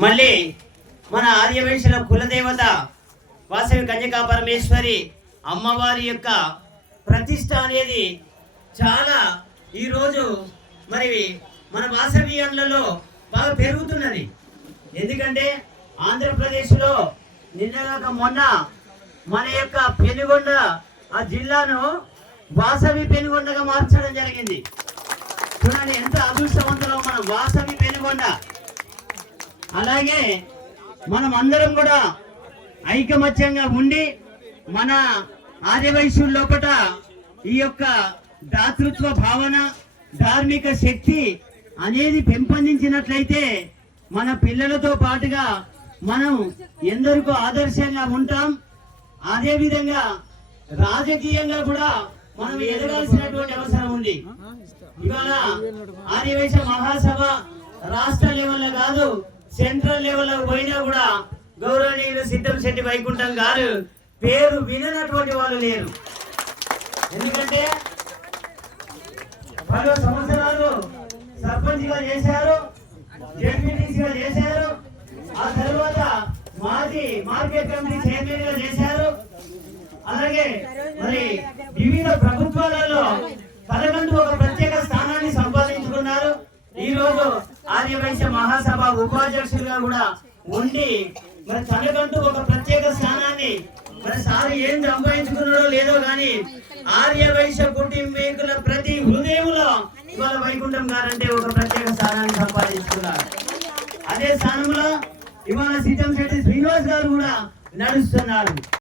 మళ్ళీ మన ఆర్యవైశ్యుల కులదేవత వాసవి కన్యకా పరమేశ్వరి అమ్మవారి యొక్క ప్రతిష్ట అనేది చాలా ఈరోజు మరి మన వాసవీయంలలో బాగా పెరుగుతున్నది. ఎందుకంటే ఆంధ్రప్రదేశ్లో నిన్నగాక మొన్న మన యొక్క పెనుగొండ ఆ జిల్లాను వాసవి పెనుగొండగా మార్చడం జరిగింది. చూడండి ఎంత అదృష్టవంతులో మన వాసవి పెనుగొండ. అలాగే మనం అందరం కూడా ఐకమత్యంగా ఉండి మన ఆర్యవైశ్యుల లోపట ఈ యొక్క దాతృత్వ భావన, ధార్మిక శక్తి అనేది పెంపొందించినట్లయితే మన పిల్లలతో పాటుగా మనం ఎందరికో ఆదర్శంగా ఉంటాం. అదే విధంగా రాజకీయంగా కూడా మనం ఎదగాల్సినటువంటి అవసరం ఉంది. ఇవాళ ఆర్యవైశ్య మహాసభ రాష్ట్ర లెవెల్లో కాదు, సెంట్రల్ లెవెల్లో పోయినా కూడా గౌరవనీయులు సిద్ధంశెట్టి వైకుంఠం గారు పేరు విననటువంటి వాళ్ళు లేరు. ఎందుకంటే 10 సంవత్సరాలు సర్పంచ్గా చేశారు, జడ్పీటీసీగా చేశారు, ఆ తర్వాత మాజీ మార్కెట్ కమిటీ చైర్మన్ గా చేశారు. అలాగే మరి వివిధ ప్రభుత్వాలలో తనకంటూ ఒక ప్రత్యేక స్థానాన్ని సంపాదించుకున్నారు. ఈ రోజు ఆర్యవైశ్య మహాసభ ఉపాధ్యక్షులుగా కూడా ఉండి మరి తనకంటూ ఒక ప్రత్యేక స్థానాన్ని మరి సారి ఏం సంపాదించుకున్నాడో లేదో కానీ ఆర్యవైశ్య కుటుంబీకుల ప్రతి హృదయంలో ఇవాళ వైకుంఠం గారంటే ఒక ప్రత్యేక స్థానాన్ని సంపాదించుకున్నారు. అదే స్థానంలో ఇవాళ సిద్ధంశెట్టి శ్రీనివాస్ గారు కూడా నడుస్తున్నారు.